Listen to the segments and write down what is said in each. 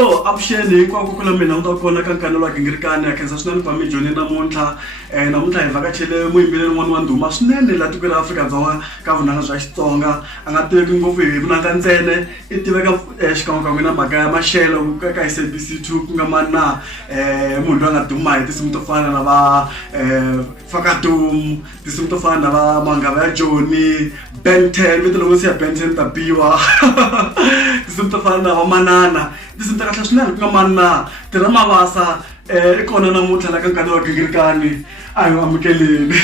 Hello, avuxeni hinkwako kula mina u ta kona ka nkanelo wa gingirikani ya khensa swinene ku va mi joni namuntlha namuntlha hi vhakachele muyimbeleri wun'wana wa ndhuma swinene laha tikweni ra Afrika-Dzonga ka vunanga bya Xitsonga a nga tiveki ngopfu hi vunanga ntsene i tiveka xikan'wekan'we na mhaka ya maxelo ka SABC2 ku nga mani na munhu loyi a nga duma hi tinsimu to fana na va Fakadum, tinsimu to fana na va Mangava ya Joni, Ben 10 vito loko si ya Ben 10 ta biwa tinsimu to fana na va Manana tinsimu ta kahle swinene ku nga mani na Tirha Mabasa i kona namuntlha la ka nkanelo wa gingirikani a hi amukeleni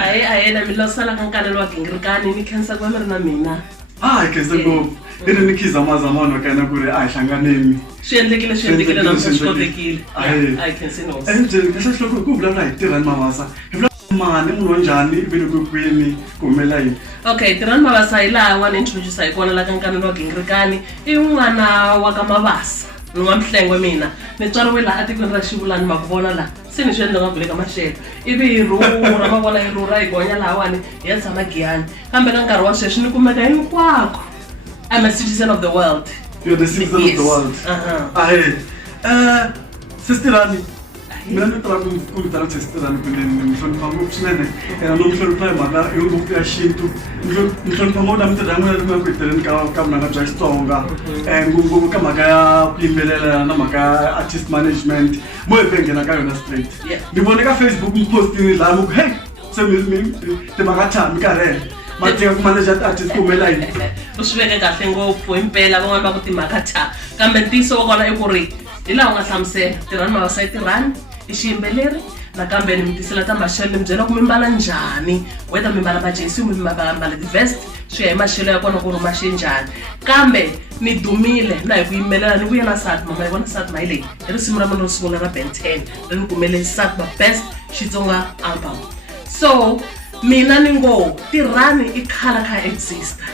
aye na mi losala ka nkanelo wa gingirikani ni khensa ku va mi ri na mina hi khensa ngopfu i ri ni khiza mazamano ka yena ku ri a hi hlanganeni swi endlekile na swi kotekile a hi khenseni hosi enjeni kahle hloko ku vulavula hi Tirhani Mabasa hi vulavula mani munhu wa njhani i vele kwini ku humelela yini okay Tirhani Mabasa hi laha n'wana introduce hi kona la ka nkanelo wa gingirikani i n'wana wa ka Mabasa ni wa Mhlengwe mina ni tswariwe laha a tikweni ra Xivulani ma ku vona laha se ni swi endla nga ku le ka Maxelo ivi hi rhurha ma vona hi rhurha hi gonya lahawani hi ya tshama Giyani kambe ka nkarhi wa sweswi ni kumeka hinkwako I'm a citizen of the world. You're the citizen of the world. Sister Rani, mina ni tala ku vitana Sister Rani kunene ni hlonipha ngopfu swinene no mi hlonipha hi mhaka yo ngopfu ya xintu ni hlonipha ngopfu na mintirho ya n'wina leyi mi nga ku yi tirheni ka vunanga bya Xitsonga ngopfu ka mhaka ya ku yimbelela na mhaka ya artist management mo hi nghena ka yona straight ni vone ka Facebook mi postini laha mi ku hey se mi timhaka tshami karhele matinga ku manager artist ku humelela yini u swi veke kahle ngopfu impela van'wana va ku timhaka tha kambe ntiyiso wa kona i ku ri hi laha u nga hlamusela Tirhani Mabasa i tirhani i xiyimbeleri nakambe ni mi tisela ta maxelo ni mi byela ku mi mbala njhani whether mi mbala majesi mi mbala ti-vest swi ya hi maxelo ya kona ku ri maxe njhani kambe ni dumile na hi ku yimelela ni vuya na Sati mama hi vona Sati ma hi leyi hi risimu ra mina ro sungula ra Ben 10 ri ni kumele Sati ma best Xitsonga album so mina ni ngo Tirhani i khala kha exista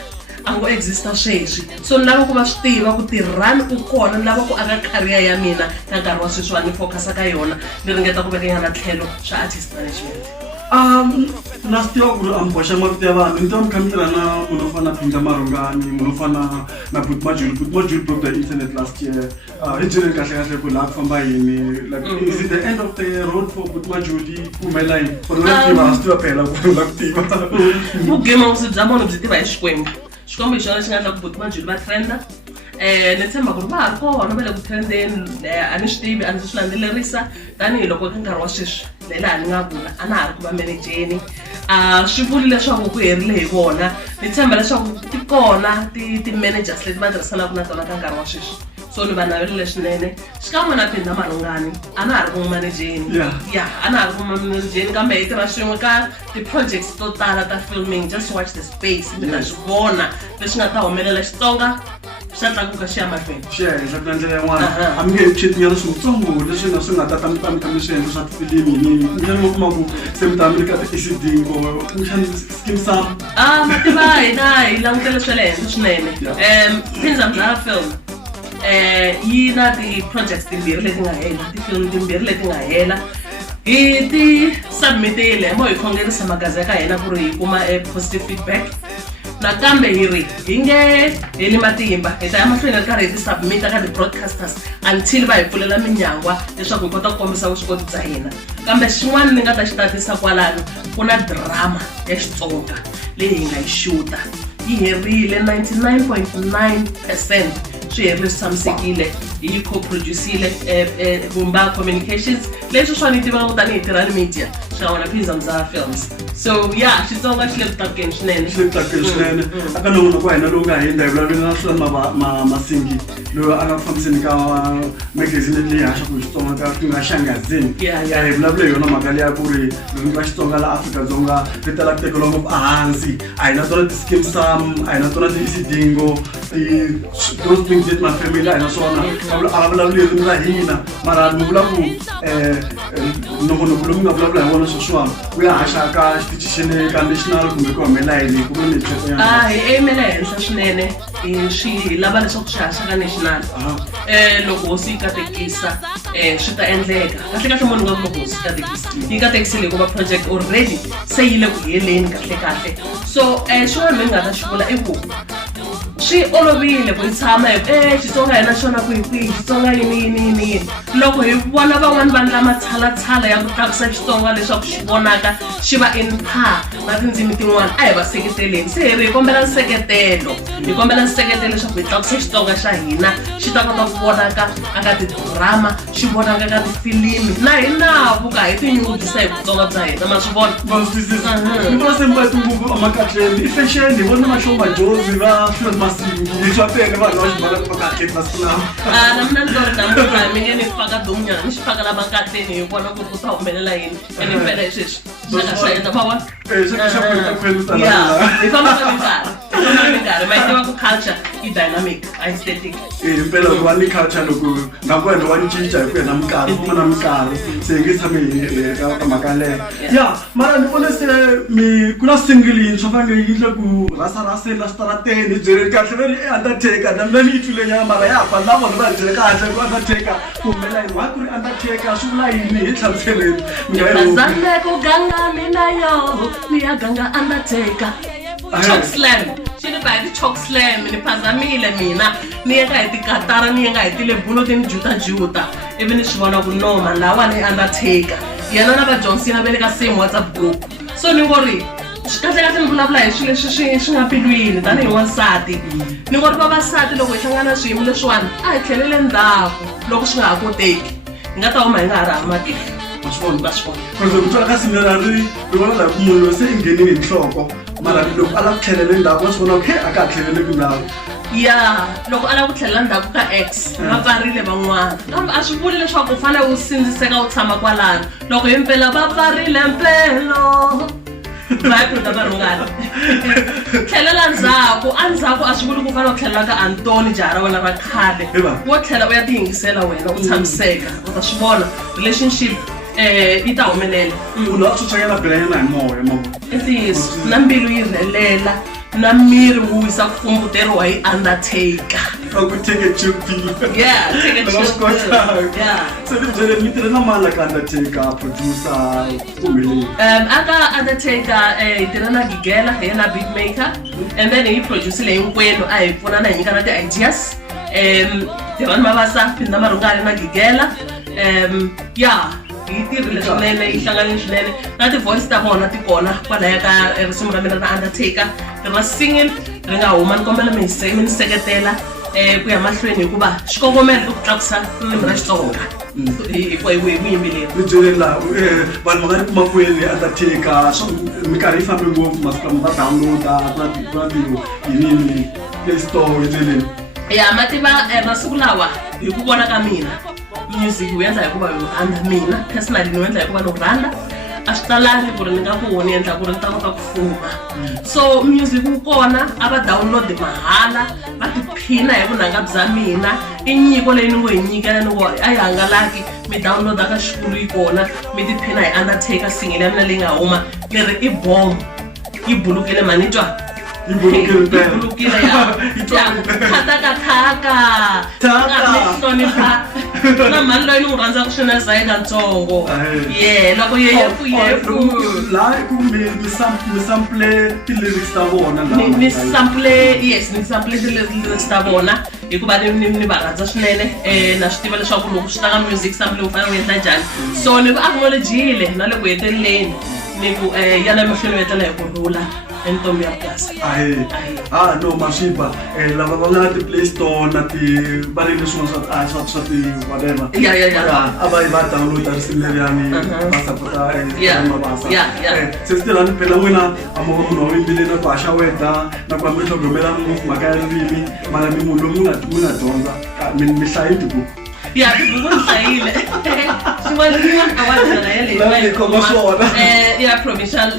a ngo exista sweswi so ni lava ku va swi tiva ku Tirhani u kona ni lava ku aka career ya mina ka nkarhi wa sweswi ni focusa ka yona ni ringeta ku vekanyana tlhelo swa artist management na swi tiva ku ri boxa mavito ya vanhu ni tiva mi kha mi tirha na munhu wo fana na Phinda Marungani munhu wo fana na Buti Majuli broke the internet last year hi byeleni kahle ku laha ku famba yini like is it the end of the road for Buti Majuli ku humelela yini or na tiva a swi tiva phela ku la ku tiva vugemavusi bya munhu byi tiva hi Xikwembu Xikwembu hi xona xi nga endla ku Buti Majuli va trenda ni tshemba ku ri va ha ri kona va le ku trendeni a ni swi tivi a ni swi landzelerisa tanihiloko eka nkarhi wa sweswi laha ni nga vula a na ha ri ku va manejeni swi vuli leswaku ku herile hi vona ni tshemba leswaku ti kona ti-managers leti va tirhisanaka na tona ka nkarhi wa sweswi so ni va naverile swinene xikan'we na Phinda Marungani a na ha ri ku manejeni a na ha ri ku manejeni kambe hi tirha swin'we ka ti-projects to tala ta filming just watch the space mi ta swi vona leswi nga ta humelela Xitsonga xa tlakuka xi ya mahlweni xi ya henhla ku na ndlela yin'wana a mi nge chetinyana swintsongo leswi swi nga ta mi swiendlo swa tifilimi yini kuxani mi kuma ku se mi ta mi ri ka ti-ECD or kuxani Skeem Saam ma tiva hi langutele swa le henhla swinene Phindza Mdlala Film yi na ti-projects timbirhi leti nga hela tifilm timbirhi leti nga hela hi ti-submitile mo hi khongerisa magazi ya ka hina ku ri hi kuma positive feedback nakambe hi nge heli matimba hi ta ya mahlweni ri karhi hi ti-submita ka ti-broadcasters until va hi pfulela minyangwa leswaku hi kota ku kombisa vuswikoti bya hina kambe xin'wana ni nga ta xi tatisa kwalano ku na drama ya Xitsonga leyi hi nga yi xuta yi herile 99.9% swi herile swi tshamisekile hi yi co-producile Vumba Communications leswi swa ni tivaka ku tanihi Tirhani Media xikan'we na Phindza Mdlala Films so Xitsonga xi le ku tlakukeni swinene aka nongonoko wa hina lowu nga hundza hi vulavula na Hlonipha Masingi loyi a nga ku fambiseni ka magazine leyi haxaku hi Xitsonga ku nga Xangazini hi vulavule hi yona mhaka leya ku ri ririmi ra Xitsonga laha Afrika-Dzonga ri tala ku tekeriwa ngopfu ehansi a hi na tona ti-Skeem Saam a hi na tona ti-ECD those things leti mafamily a hi na swona a va vulavuli ririmi ra hina mara ni vula ku nongonoko lowu mi nga vulavula hi wona sweswiwani wu ya haxa ka xitichi xa le ka national kumbe ku humelela yini ku ve ni hi aimele henhla swinene hi lava leswaku swi haxa ka national loko hosi yi katekisa swi ta endleka kahle munhu nga ku loko hosi yi katekisile hikuva project already se yi le ku heleni kahle so xin'wana mi nga ta xi vula i ku swi olovile ku tshama Xitsonga hina xona kwihi Xitsonga yini loko hi vona van'wani vanhu lama tshalatshala ya ku tlakusa Xitsonga leswaku xi vonaka xi va in par na tindzimi tin'wana a hi va seketeleni se hi kombela nseketelo leswaku hi tlakusa Xitsonga xa hina xi ta kota ku vonaka aka tidrama xi vonaka ka tifilimi na hina vuka hi tinyungubyisa hi Vutsonga bya hina ma swi vona ni vona se mba tinguvu amakatleni i fashion hi vona maxomba jozi va Flor Masingi swa tele vanhu va xi mbala makatleni masiku lawa na mina ni tori namuntlha mi nge ni faka dumnyana ni xi faka la makatleni hi vona ku ta humelela yini ene mpela hi sweswi xa endla va vona hi famba ka minkarhi ma yi tiva ku culture i dynamic a static impela ku va ni culture loko nga ku endla wa ni cinca hi ku ya na minkarhi kuma na minkarhi se hi nge tshame ka mhaka leyo mara ni vone se ku na single yintshwa va nge yi tle ku rasarasela switarateni hi byele kahle ve ri Undertaker na mina ni yi twile nyana mara ya hambana na vona va hi byele kahle ku Undertaker ku humelela yini wa ku ri Undertaker swi vula yini hi hlamuseleni Bazame ku ganga mina yo ni ya ganga Undertaker Choke slam xini ba hi choke slam ni phazamile mina ni ye ka hi tikatara ni ye nga hi tile bulo ti ni juta ivi ni swi vona ku no man lawa ni Undertaker yena na va John Cena ve le ka same WhatsApp group so ni ngori kahle ni vulavula hi swilo leswi swi nga pilwini tanihi wansati ni ngori vavasati loko hi hlangana swiyimo leswiwani a hi tlhelele ndzhaku loko swi nga ha koteki hi nga ta huma hi nga ha ri hamatiki va swi vona ku twala ka simela ri vona la ku munhu loyi se i nghenini hi nhloko mara loko a lava ku tlhelela ndzhaku wa swi vona ku a ka ha tlheleleki ndzhaku loko a lava ku tlhelela ndzhaku ka X va pfarile van'wana kambe a swi vuli leswaku u fanele u sindziseka u tshama kwalano loko hi mpela va pfarile mpelo vayiputa varhungana tlhelela ndzhaku a swi vuli ku fanele u tlhelela ka Anthony jaha ra wena ra khale wo tlhela u ya tiyingisela wena u tshamiseka u ta swi vona relationship yi ta humelela munhu a tsutsanyela belanyana hi moya ntiyiso na mbilu yi rhelela na miri wu wisa ku fumbuteriwa hi Undertaker ku take a chill pill take a chill pill so ni byele mi tirha na mani la ka Undertaker producer humeleli aka Undertaker hi tirha na Gigela hi yena beat maker and then hi producer leyi hinkwenu a hi pfuna na hi nyika na ti-ideas tirha ni Mabasa phinda Marungani na Gigela hi tirhile swinene yi hlanganile swinene na ti-voice ta vona ti kona kwalaya ka risimu ra mina ra Undertaker ri ra single ri nga huma ni kombela mi ni seketela ku ya mahlweni hikuva xikongomelo i ku tlakusa ririmi ra Xitsonga hi vuyimbeleri ni byele laha vanhu va nga ri kuma kweli Undertaker minkarhi yi fambe ngopfu masiku lama va downloada ku na yinini Play Store hi byeleni ma tiva masiku lawa hi ku vona ka mina music wu endla hikuva hi rhandza mina personally ni endla hikuva ni rhandza a swi talangi ku ri ni nga ku ni endla ku ri ni ta kota ku fuma so music wu kona a va download mahala va tiphina hi vunanga bya mina i nyiko leyi ni ngo hi nyikela ni ngo a yi hangalaki mi downloada ka xikulu yi kona mi tiphina hi Undertaker single ya mina leyi nga huma ni ri i bomb yi bulukile mani twa bulukile hlonipha na mani loyi ni n'wi rhandzaka swinene Zayi Katsongo loko laha mi sample ti-lyrics ta vona ni sample ti-lyrics ta vona hikuva ni va rhandza swinene na swi tiva leswaku loko swi ta ka music sample u fanele u endla njhani so ni ku acknowledge-ile na le ku heteleleni ni ku yana emahlweni u etlela hi kurhula entombi ya purasi no mashipa lava va nga na ti-Play Store na va ri leswin'wana swa ti whatever a va yi va downloada risimu leriyani va sapota Mabasa se swi tirhani phela n'wina a mo munhu wa vuyimbeleri na ku haxa weta na ku va mi tlhogomela ngopfu mhaka ya ririmi mara mi munhu loyi mi nga dyondza mi hlayi tibuku tibuku ni hlayile xin'wana award na yaleyi provincial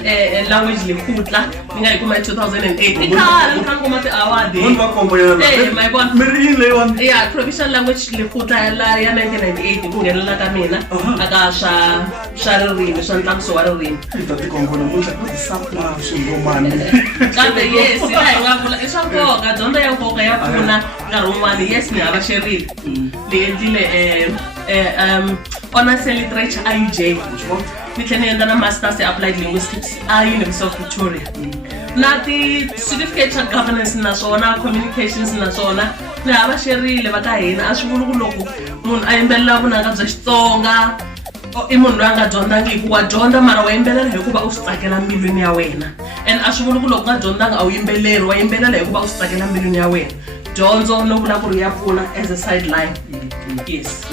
language lekgutla ni nga yi kuma hi 2008 i khale ni kha ni kuma ti-award ma yi vona provincial language lekgutla ya 1998 ku nghenelela ka mina aka swa ririmi swa ntlakuso wa ririmi kambe yes la hi nga vula i swa nkoka dyondzo ya nkoka ya pfuna nkarhi wun'wani yes ni hava xerili ni endlile honors in literature IUJ ni tlhela ni endla na masters applied linguistics University of Pretoria na ti-certificate xa governance naswona communications naswona ni hava xerile va ka hina a swi vuli ku loko munhu a yimbelela vunanga bya Xitsonga I munhu loyi a nga dyondzangiki wa dyondza mara wa yimbelela hikuva u swi tsakela mbilwini ya wena and a swi vuli ku loko nga dyondzanga a wu yimbeleri wa yimbelela hikuva u swi tsakela mbilwini ya wena dyondzo no vula ku ri ya pfuna as a sideline yes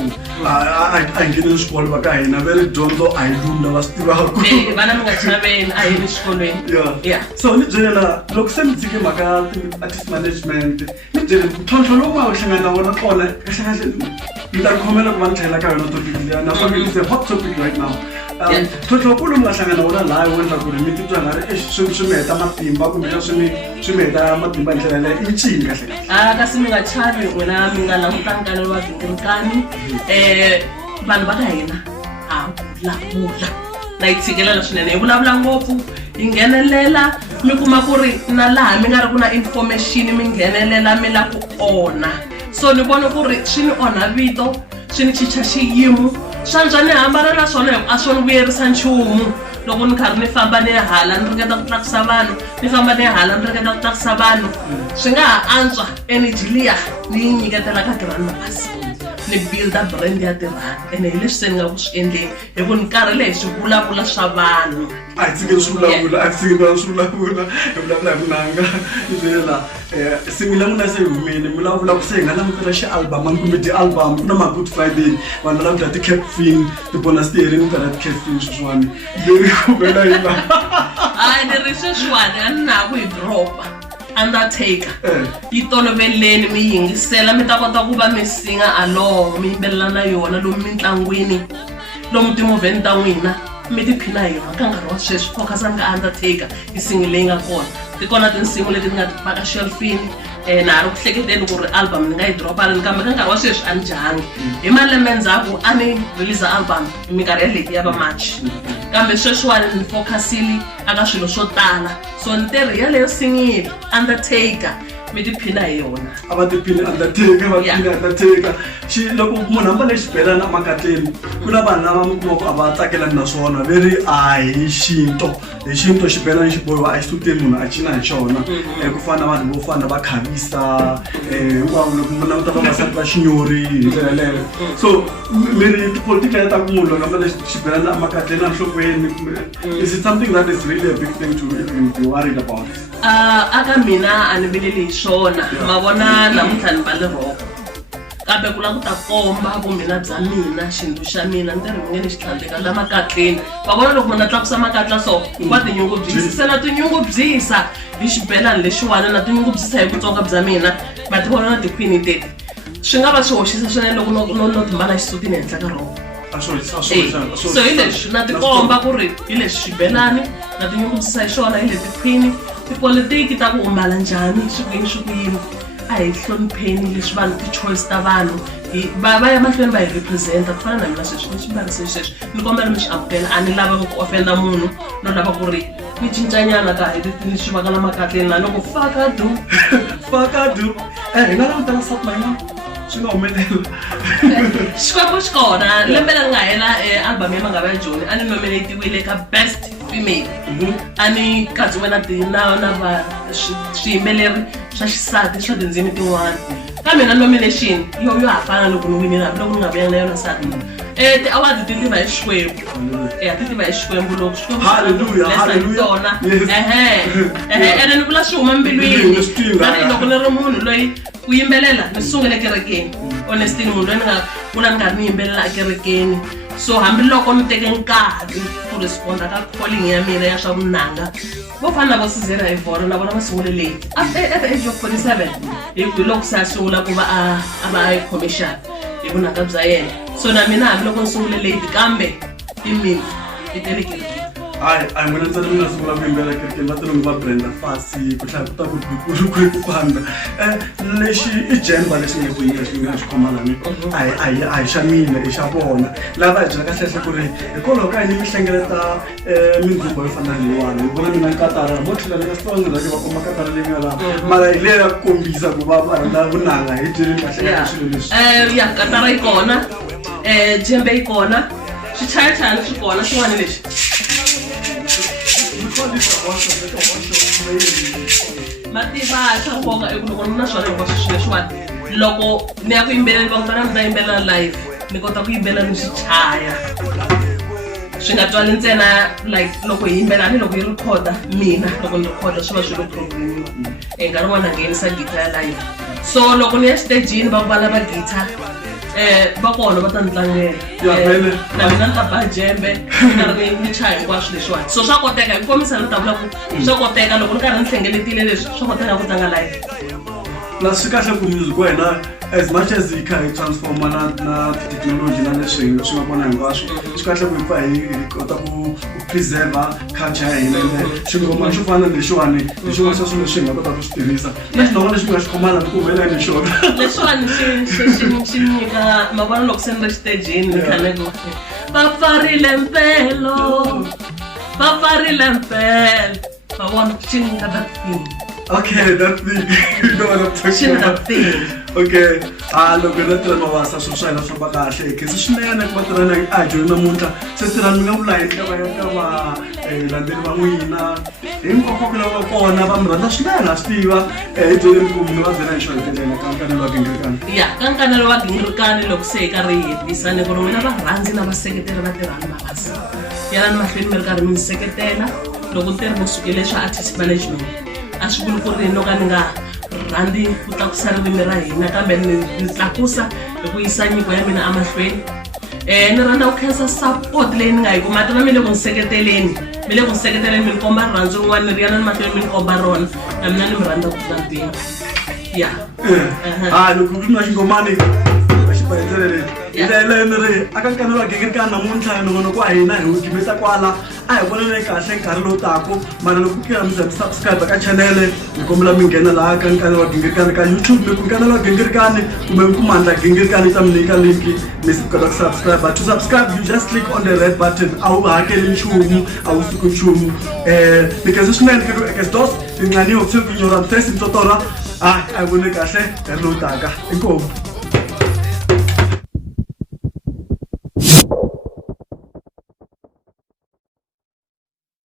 a nghene xikolo va ka hina ve ri dyondzo a yi lumi lava swi tivaka vana mi nga chaveni a yini xikolweni yeah so ni byela loko se mi tshike mhaka artist management ni byele ntlhontlho lowu nga hlangana na wona kona kahlekahle ni ta khomela ku va ni tlhela ka yona topic liya naswona it's a hot topic right now ntlhontlho kulu mi nga hlangana wona laha yi endla ku ri mi titwa nga ri swi mi heta matimba kumbe swi mi heta matimba hi ndlela leyo i ncini kahle kasi mi nga chavi n'wina mi nga langutangi wa gingirikani vanhu va ka hina a vulavula na yi tshikelela swinene hi vulavula ngopfu hi nghenelela mi kuma ku ri na laha mi nga ri ku na information mi nghenelela mi la ku ona so ni vona ku ri swi ni onha vito swi ni chicha xiyimo swantswa ni hambana na swona a swo ni vuyerisa nchumu loko ni karhi ni famba ni hala ni ringeta ku tlakusa vanhu ni famba ni hala ni ringeta ku tlakusa vanhu swi nga ha antswa energy liya ni yi nyiketela ka Tirani Mabasa ni builda brand ya Tirani ene hi leswi se ni nga ku swi endleni hi ku ni karhele hi swi vulavula swa vanhu a hi tshikeli swi vulavula hi vulavula hi vunanga ni byela singila n'wina se hi humile mi vulavula ku se hi nga langutela xi-album a ni kumbe ti-album ku na ma-Good Friday vanhu va languta ti-Capfin ti-bonus ti-hearing ka na ti-Capfin sweswiwani leri kumela hina ni ri sweswiwani a ni na ku hi dropa Undertaker yi toloveleni mi yingisela mi ta kota ku va mi singa along mi yimbelela na yona lomu mitlangwini lomu timovheni ta n'wina mi tiphina hi yona ka nkarhi wa sweswi focusani ka Undertaker hi singi leyi nga kona ti kona tinsimu leti ni nga ti paka shelfini na ha ri ku hleketeni ku ri album ni nga yi dropa rini kambe ka nkarhi wa sweswi a ni jahangi hi malembe ndzhaku a ni release album hi minkarhi yaleyi ya va March kambe sweswiwani ni focusile aka swilo swo tala so ntirho yaleyo singile Undertaker mi tiphina hi yona a va tiphina Undertaker loko munhu ambale xibelani emakatleni ku na vanhu lava mi kuma ku a va tsakelani na swona ve ri a hi xinto xibelani xi bohiwa a xisuteni munhu a cina hi xona ku fana na vanhu vo fana va khavisa hinkwavo loko mi languta vavasati va xinyori hi ndlela leyo so mi ri tipolitika ta ku munhu loko ambale xibelani emakatleni enhlokweni is it something that is really a big thing to even be worried about aka mina a ni vileli hi swona ma vona namuntlha ni mbale rhoko kambe ku la ku ta komba vumina bya mina xintu xa mina ni tirhi mi nge ni xitlhandleka la makatleni va vona loko munhu a tlakusa makatla so wa tinyungubyisa se na tinyungubyisa hi xibelani lexiwani na tinyungubyisa hi vutsonga bya mina va ti vona na tikhwini teti swi nga va swi hoxisa swinene loko no timbala xisutini henhla ka rhoko so hi leswi na tikomba ku ri hi leswi xibelani na tinyungubyisa hi xona hi le tikhwini tipolitiki ta ku mbala njhani swi ku yini a hi hlonipheni leswi vanhu ti-choice ta vanhu va ya mahlweni va hi representa ku fana na mina sweswi ni swi mbarise sweswi ni kombela mi swi amukela a ni lava ku ofenda munhu no lava ku ri ni cincanyana ka hi ni swi vaka na makatleni na loko fakadu hi nga langutela sapmayina swi nga humelela xikwembu xi kona lembe leri nga hela album ya Mangabe ya Joni a ni nominatiwile ka best female a ni katsiwe na va swiyimbeleri swa xisati swa tindzimi tin'wana kambe na nomination yo hafana loko ni winile loko ni nga vuyanga na yona sati ti-award ti tiva hi Xikwembu ti tiva hi Xikwembu loko Xikwembu tona ene ni vula swi huma mbilwini tanihiloko ni ri munhu loyi ku yimbelela ni sungule ekerekeni honestly munhu loyi ni nga ni yimbelela ekerekeni so hambiloko ni teke nkarhi ku responda ka calling ya mina ya swa vunanga vo fana na vo Sizera Evora na vona va sungule late at the age of 47 hi loko se a sungula ku va a va a commission hi vunanga bya yena so na mina hambiloko ni sungule late kambe i mina i telekile I'm going to tell you that I'm going to tell you that Brenda Fassie, but I put a panda. Leshi, a gem, but I'm going to come on. I shall mean, I shall born. Lava, like I said, a color kind of Shangreta, Mingo boy from the one, one in Qatar, much like a strong that you are Qatar, Malaya, Kumbisa, and Lavuna, it didn't yeah, Qatar icona, Jembe icona, she tried to answer for us one. call it a workshop, like a workshop. Mativa swa nkoka i ku loko ni na swona hinkwaswo swilo leswiwani loko ni ya ku yimbeleni va ku tala ni ta yimbelela live ni kota ku yimbelela ni swi chaya swi nga twali ntsena like loko hi yimbelani loko hi recorda mina loko ni recorda swi va swi ri problem nkarhi wun'wana nghenisa guitar ya live so loko ni ya stagini va ku va lava guitar va kona va ta ni tlangela na mina ni ta ba jembe nkarhi ni chaya hinkwaswo leswiwani so swa koteka hi komisa ni ta vula ku swa koteka loko ni karhi ni hlengeletile leswi swa koteka ku tlanga live na swi kahle ku music wa hina as much as hi kha hi transforma na technology na leswi swi nga kona hinkwaswo swi kahle ku hi pfa hi kota ku preserve culture ya hina xingoma xo fana lexiwani hi xin'wana xa swilo leswi hi nga kota ku swi tirhisa na xin'wana lexi nga xi khomana ni ku humelela ni xona leswiwani xi nyika mavona loko se ni ri xitejini ni khane ku va pfarile mpelo va pfarile mpelo va vona xi nyika that thing. Okay, that thing. You know what I'm talking about. Okay. Look, let's try my best. So, shine from Bakashi. Because it's not like what I do. No monta. So, I'm going to like kama landeni van'wina. Hinkwako kona va mi rhandza swinene na swi tiva. Byeli ku mi va byela hi xona tindlela ta nkanelo wa gingirikani. Ya, ka nkanelo wa gingirikani loko se hi karhi hi hetisa ni ku ri n'wina varhandzi na vaseketeri va tirhani mavasi. Yalani mahlweni mi ri karhi mi seketela loko ntirho mo sukele swa artist management. A swi vuli ku ri no ka ni nga rhandzi ku tlakusa ririmi ra hina kambe ni tlakusa hi ku yisa nyiko ya mina emahlweni ni rhandza ku khensa support leyi ni nga yi kuma tiva mi le ku ni seketeleni mi ni komba rirhandzu rin'wana ni ri yana ni mahlweni mi ni komba rona na mina ni mi rhandza ku tlula mpimo ya loko ku ri na xingomani xipayitelele ndlela ri aka nkanelo wa gingirikani namuntlha ni vona ku a hina hi wu gimisa kwala a hi vonele kahle nkarhi lowu tako mara loko ku ya mi subscribe ka channel hi kombela mi nghena laha ka nkanelo wa gingirikani ka YouTube mi ku nkanelo wa gingirikani kumbe mi ku mandla gingirikani ta mi nyika link mi swi kota ku subscribe but to subscribe you just click on the red button a wu hakeli nchumu a wu suki nchumu ni khensa swinene ka ku ekesdos hi nqaniwe ku se ku nyora mfesi mtotora a hi vone kahle nkarhi lowu taka inkomu